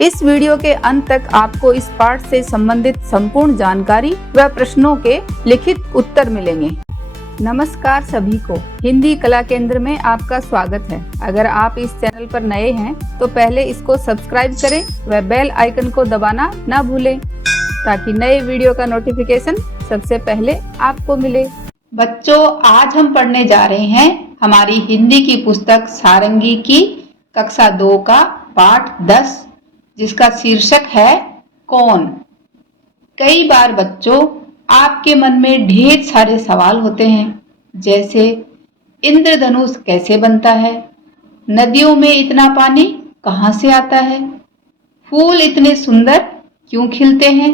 इस वीडियो के अंत तक आपको इस पाठ से संबंधित संपूर्ण जानकारी व प्रश्नों के लिखित उत्तर मिलेंगे। नमस्कार सभी को, हिंदी कला केंद्र में आपका स्वागत है। अगर आप इस चैनल पर नए हैं तो पहले इसको सब्सक्राइब करें व बेल आइकन को दबाना ना भूलें ताकि नए वीडियो का नोटिफिकेशन सबसे पहले आपको मिले। बच्चों, आज हम पढ़ने जा रहे हैं हमारी हिंदी की पुस्तक सारंगी की कक्षा 2 का पाठ 10, जिसका शीर्षक है कौन। कई बार बच्चों आपके मन में ढेर सारे सवाल होते हैं, जैसे इंद्रधनुष कैसे बनता है, नदियों में इतना पानी कहाँ से आता है, फूल इतने सुंदर क्यों खिलते हैं,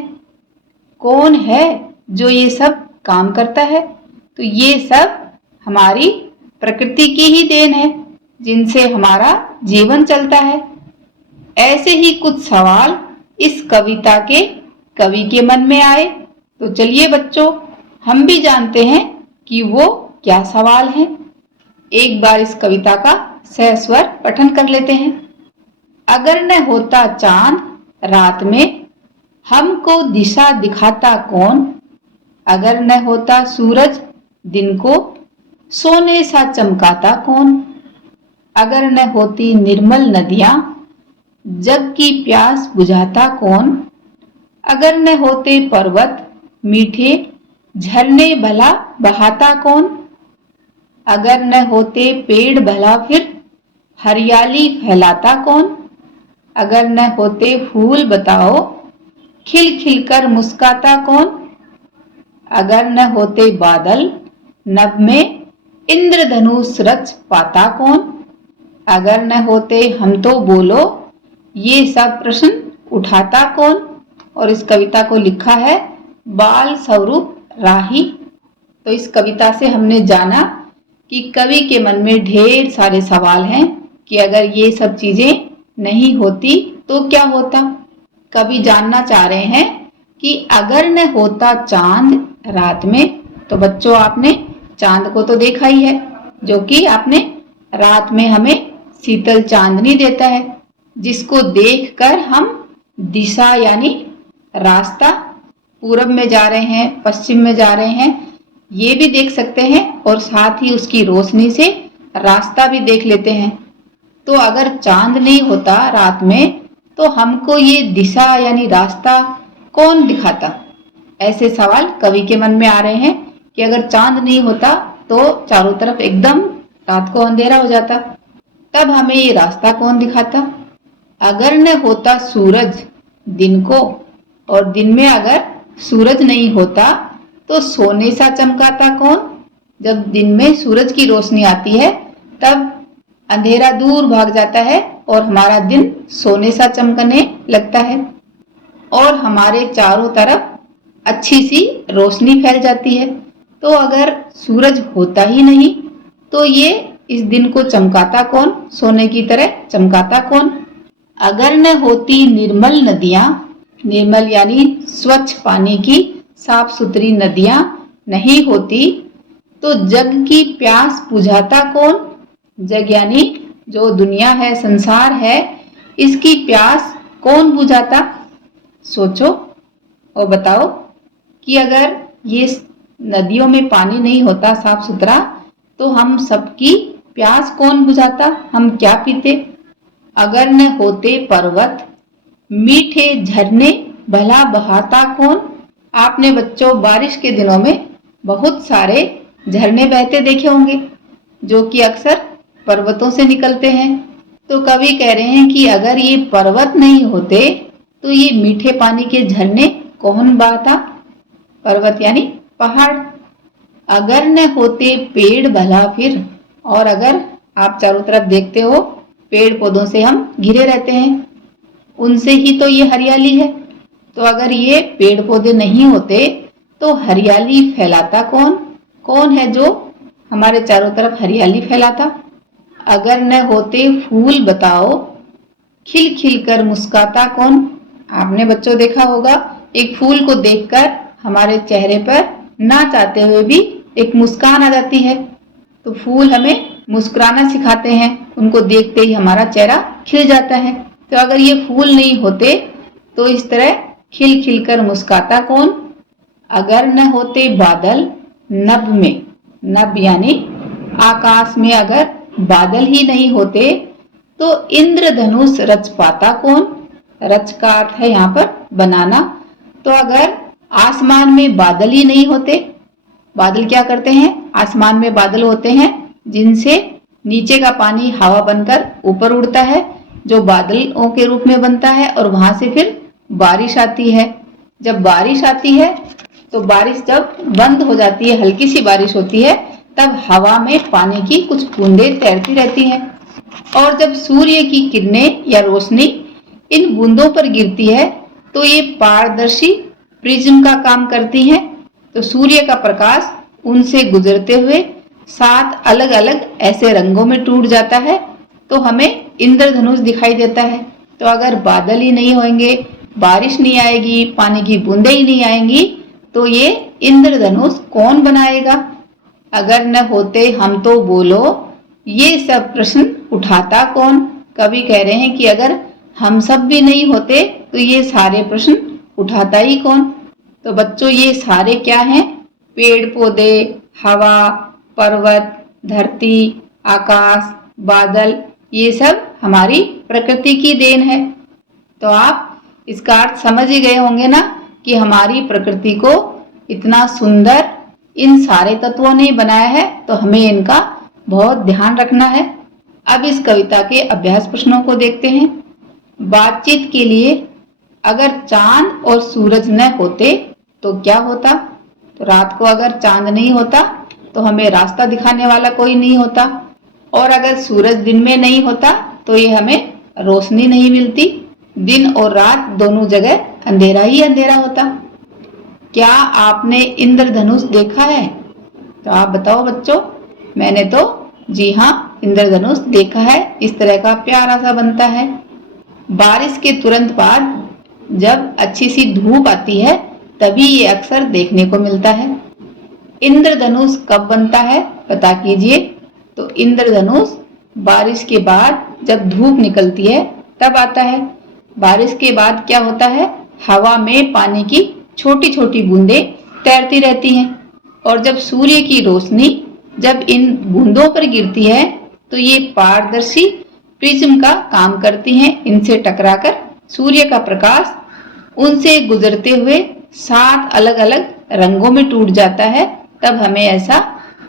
कौन है जो ये सब काम करता है। तो ये सब हमारी प्रकृति की ही देन है, जिनसे हमारा जीवन चलता है। ऐसे ही कुछ सवाल इस कविता के कवि के मन में आए। तो चलिए बच्चों, हम भी जानते हैं कि वो क्या सवाल हैं। एक बार इस कविता का सहस्वर पठन कर लेते हैं। अगर न होता चांद रात में, हमको दिशा दिखाता कौन। अगर न होता सूरज दिन को, सोने सा चमकाता कौन। अगर न होती निर्मल नदियां, जग की प्यास बुझाता कौन। अगर न होते पर्वत मीठे, झरने भला बहाता कौन। अगर न होते पेड़ भला फिर हरियाली फैलाता कौन। अगर न होते फूल बताओ, खिल खिल कर मुस्काता कौन। अगर न होते बादल, नभ में इंद्रधनुष रच पाता कौन। अगर न होते हम तो बोलो, ये सब प्रश्न उठाता कौन। और इस कविता को लिखा है बाल स्वरूप राही। तो इस कविता से हमने जाना कि कवि के मन में ढेर सारे सवाल हैं कि अगर ये सब चीजें नहीं होती तो क्या होता। कवि जानना चाह रहे हैं कि अगर न होता चांद रात में, तो बच्चों आपने चांद को तो देखा ही है, जो कि आपने रात में हमें शीतल चांदनी देता है, जिसको देखकर हम दिशा यानी रास्ता, पूरब में जा रहे हैं, पश्चिम में जा रहे हैं, ये भी देख सकते हैं और साथ ही उसकी रोशनी से रास्ता भी देख लेते हैं। तो अगर चांद नहीं होता रात में, तो हमको ये दिशा यानी रास्ता कौन दिखाता। ऐसे सवाल कवि के मन में आ रहे हैं कि अगर चांद नहीं होता तो चारों तरफ एकदम रात को अंधेरा हो जाता, तब हमें ये रास्ता कौन दिखाता। अगर न होता सूरज दिन को, और दिन में अगर सूरज नहीं होता तो सोने सा चमकाता कौन। जब दिन में सूरज की रोशनी आती है तब अंधेरा दूर भाग जाता है और हमारा दिन सोने सा चमकने लगता है और हमारे चारों तरफ अच्छी सी रोशनी फैल जाती है। तो अगर सूरज होता ही नहीं तो ये इस दिन को चमकाता कौन, सोने की तरह चमकाता कौन। अगर न होती निर्मल नदियां, निर्मल यानी स्वच्छ पानी की साफ सुथरी नदियां नहीं होती तो जग की प्यास बुझाता कौन। जग यानी जो दुनिया है, संसार है, इसकी प्यास कौन बुझाता। सोचो और बताओ कि अगर ये नदियों में पानी नहीं होता साफ सुथरा तो हम सबकी प्यास कौन बुझाता, हम क्या पीते। अगर न होते पर्वत मीठे झरने भला बहाता कौन। आपने बच्चों बारिश के दिनों में बहुत सारे झरने बहते देखे होंगे, जो कि अक्सर पर्वतों से निकलते हैं। तो कवि कह रहे हैं कि अगर ये पर्वत नहीं होते तो ये मीठे पानी के झरने कौन बहाता। पर्वत यानी पहाड़। अगर न होते पेड़ भला फिर, और अगर आप चारों तरफ देखते हो पेड़ पौधों से हम घिरे रहते हैं, उनसे ही तो ये हरियाली है। तो अगर ये पेड़ पौधे नहीं होते तो हरियाली फैलाता कौन, कौन है जो हमारे चारों तरफ हरियाली फैलाता। अगर न होते फूल बताओ, खिल खिल कर मुस्काता कौन। आपने बच्चों देखा होगा एक फूल को देखकर हमारे चेहरे पर ना चाहते हुए भी एक मुस्कान आ जाती है। तो फूल हमें मुस्कुराना सिखाते हैं, उनको देखते ही हमारा चेहरा खिल जाता है। तो अगर ये फूल नहीं होते तो इस तरह खिल खिल कर मुस्काता कौन? अगर न होते बादल नभ में, नभ यानी आकाश में अगर बादल ही नहीं होते तो इंद्रधनुष रच पाता कौन? रच का अर्थ है यहाँ पर बनाना। तो अगर आसमान में बादल ही नहीं होते, बादल क्या करते हैं? आसमान में बादल होते हैं जिनसे नीचे का पानी हवा बनकर ऊपर उड़ता है, जो बादलों के रूप में बनता है और वहां से फिर बारिश आती है। जब बारिश आती है तो बारिश जब बंद हो जाती है, हल्की सी बारिश होती है, तब हवा में पानी की कुछ बूंदें तैरती रहती हैं। और जब सूर्य की किरणें या रोशनी इन बूंदों पर गिरती है तो ये पारदर्शी प्रिज्म का काम करती हैं। तो सूर्य का प्रकाश उनसे गुजरते हुए 7 अलग अलग ऐसे रंगों में टूट जाता है, तो हमें इंद्रधनुष दिखाई देता है। तो अगर बादल ही नहीं होंगे, बारिश नहीं आएगी, पानी की बूंदें ही नहीं आएंगी, तो ये इंद्रधनुष कौन बनाएगा? अगर न होते हम तो बोलो, ये सब प्रश्न उठाता कौन? कवि कह रहे हैं कि अगर हम सब भी नहीं होते तो ये सारे प्रश्न उठाता ही कौन? तो बच्चों ये सारे क्या हैं? पेड़ पौधे, हवा, पर्वत, धरती, आकाश, बादल, ये सब हमारी प्रकृति की देन है। तो आप इसका अर्थ समझ ही गए होंगे ना कि हमारी प्रकृति को इतना सुंदर इन सारे तत्वों ने बनाया है, तो हमें इनका बहुत ध्यान रखना है। अब इस कविता के अभ्यास प्रश्नों को देखते हैं। बातचीत के लिए अगर चांद और सूरज न होते तो क्या होता? तो रात को अगर चांद नहीं होता तो हमें रास्ता दिखाने वाला कोई नहीं होता, और अगर सूरज दिन में नहीं होता तो ये हमें रोशनी नहीं मिलती। दिन और रात दोनों जगह अंधेरा ही अंधेरा होता। क्या आपने इंद्रधनुष देखा है? तो आप बताओ बच्चों। मैंने तो जी हाँ, इंद्रधनुष देखा है। इस तरह का प्यारा सा बनता है। बारिश के तुरंत बाद जब अच्छी सी धूप आती है तभी ये अक्सर देखने को मिलता है। इंद्रधनुष कब बनता है पता कीजिए। तो इंद्रधनुष बारिश के बाद जब धूप निकलती है तब आता है। बारिश के बाद क्या होता है? हवा में पानी की छोटी छोटी बूंदें तैरती रहती हैं, और जब सूर्य की रोशनी जब इन बूंदों पर गिरती है तो ये पारदर्शी प्रिज्म का काम करती हैं। इनसे टकराकर सूर्य का प्रकाश उनसे गुजरते हुए 7 अलग अलग रंगों में टूट जाता है, तब हमें ऐसा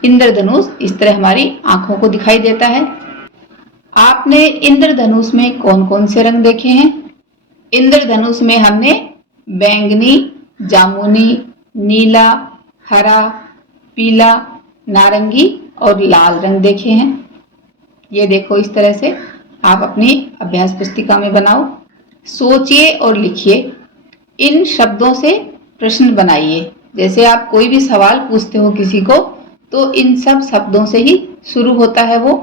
इंद्रधनुष इस तरह हमारी आंखों को दिखाई देता है। आपने इंद्रधनुष में कौन कौन से रंग देखे हैं? इंद्रधनुष में हमने बैंगनी, जामुनी, नीला, हरा, पीला, नारंगी और लाल रंग देखे हैं। ये देखो, इस तरह से आप अपनी अभ्यास पुस्तिका में बनाओ। सोचिए और लिखिए। इन शब्दों से प्रश्न बनाइए। जैसे आप कोई भी सवाल पूछते हो किसी को तो इन सब शब्दों से ही शुरू होता है वो।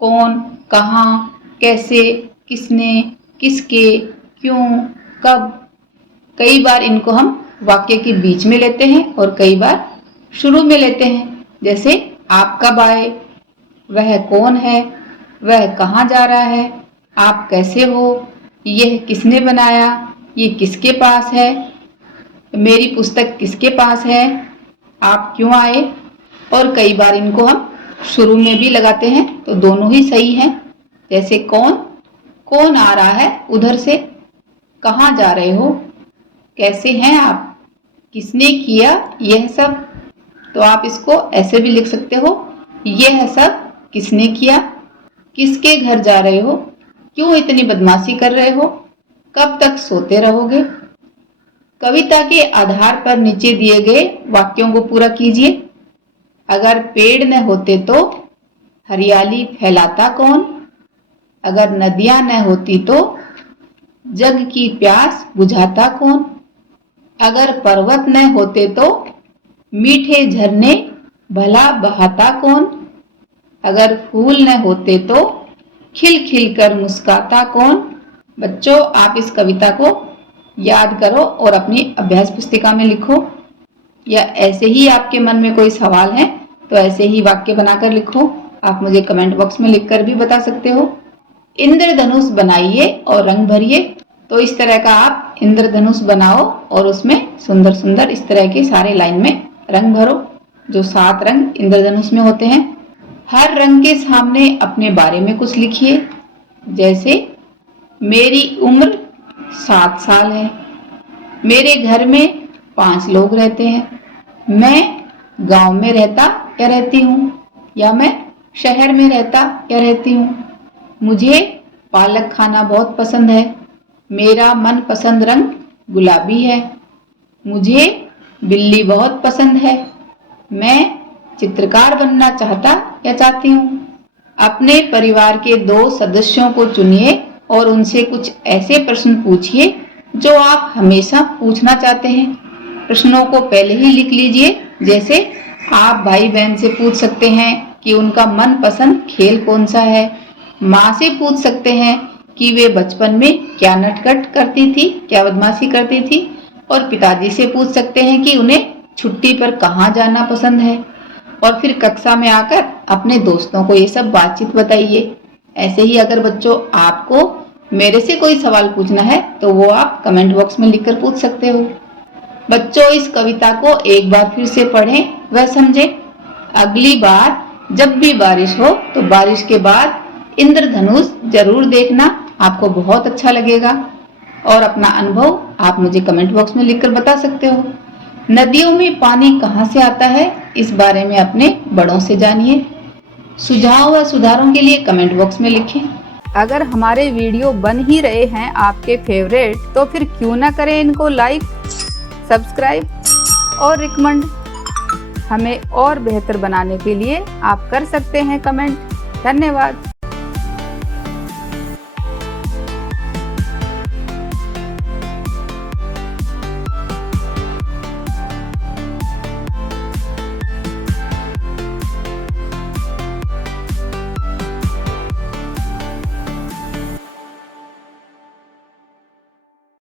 कौन, कहाँ, कैसे, किसने, किसके, क्यों, कब। कई बार इनको हम वाक्य के बीच में लेते हैं और कई बार शुरू में लेते हैं। जैसे आप कब आए, वह कौन है, वह कहाँ जा रहा है, आप कैसे हो, यह किसने बनाया, ये किसके पास है, मेरी पुस्तक किसके पास है, आप क्यों आए। और कई बार इनको हम शुरू में भी लगाते हैं तो दोनों ही सही हैं। जैसे कौन, कौन आ रहा है उधर से, कहाँ जा रहे हो, कैसे हैं आप, किसने किया यह सब। तो आप इसको ऐसे भी लिख सकते हो, यह सब किसने किया, किसके घर जा रहे हो, क्यों इतनी बदमाशी कर रहे हो, कब तक सोते रहोगे। कविता के आधार पर नीचे दिए गए वाक्यों को पूरा कीजिए। अगर पेड़ न होते तो हरियाली फैलाता कौन, अगर नदियां न होती तो जग की प्यास बुझाता कौन, अगर पर्वत न होते तो मीठे झरने भला बहाता कौन, अगर फूल न होते तो खिल खिल कर मुस्काता कौन। बच्चों, आप इस कविता को याद करो और अपनी अभ्यास पुस्तिका में लिखो, या ऐसे ही आपके मन में कोई सवाल है तो ऐसे ही वाक्य बनाकर लिखो। आप मुझे कमेंट बॉक्स में लिखकर भी बता सकते हो। इंद्रधनुष बनाइए और रंग भरिए। तो इस तरह का आप इंद्रधनुष बनाओ और उसमें सुंदर सुंदर इस तरह के सारे लाइन में रंग भरो, जो 7 रंग इंद्रधनुष में होते हैं। हर रंग के सामने अपने बारे में कुछ लिखिए, जैसे मेरी उम्र 7 साल है, मेरे घर में 5 लोग रहते हैं, मैं गांव में रहता या रहती हूँ, या मैं शहर में रहता या रहती हूँ, मुझे पालक खाना बहुत पसंद है, मेरा मनपसंद रंग गुलाबी है, मुझे बिल्ली बहुत पसंद है, मैं चित्रकार बनना चाहता या चाहती हूँ। अपने परिवार के 2 सदस्यों को चुनिए और उनसे कुछ ऐसे प्रश्न पूछिए जो आप हमेशा पूछना चाहते हैं। प्रश्नों को पहले ही लिख लीजिए, जैसे आप भाई बहन से पूछ सकते हैं कि उनका मनपसंद खेल कौन सा है, माँ से पूछ सकते हैं कि वे बचपन में क्या नटखट करती थी, क्या बदमाशी करती थी, और पिताजी से पूछ सकते हैं कि उन्हें छुट्टी पर कहाँ जाना पसंद है। और फिर कक्षा में आकर अपने दोस्तों को ये सब बातचीत बताइए। ऐसे ही अगर बच्चों आपको मेरे से कोई सवाल पूछना है तो वो आप कमेंट बॉक्स में लिखकर पूछ सकते हो। बच्चों इस कविता को एक बार फिर से पढ़ें व समझें। अगली बार जब भी बारिश हो तो बारिश के बाद इंद्रधनुष जरूर देखना, आपको बहुत अच्छा लगेगा। और अपना अनुभव आप मुझे कमेंट बॉक्स में लिखकर बता सकते हो। नदियों में पानी कहाँ से आता है, इस बारे में अपने बड़ों से जानिए। सुझाव व सुधारों के लिए कमेंट बॉक्स में लिखें। अगर हमारे वीडियो बन ही रहे हैं आपके फेवरेट, तो फिर क्यों ना करें इनको लाइक, सब्सक्राइब और रिकमेंड। हमें और बेहतर बनाने के लिए आप कर सकते हैं कमेंट। धन्यवाद।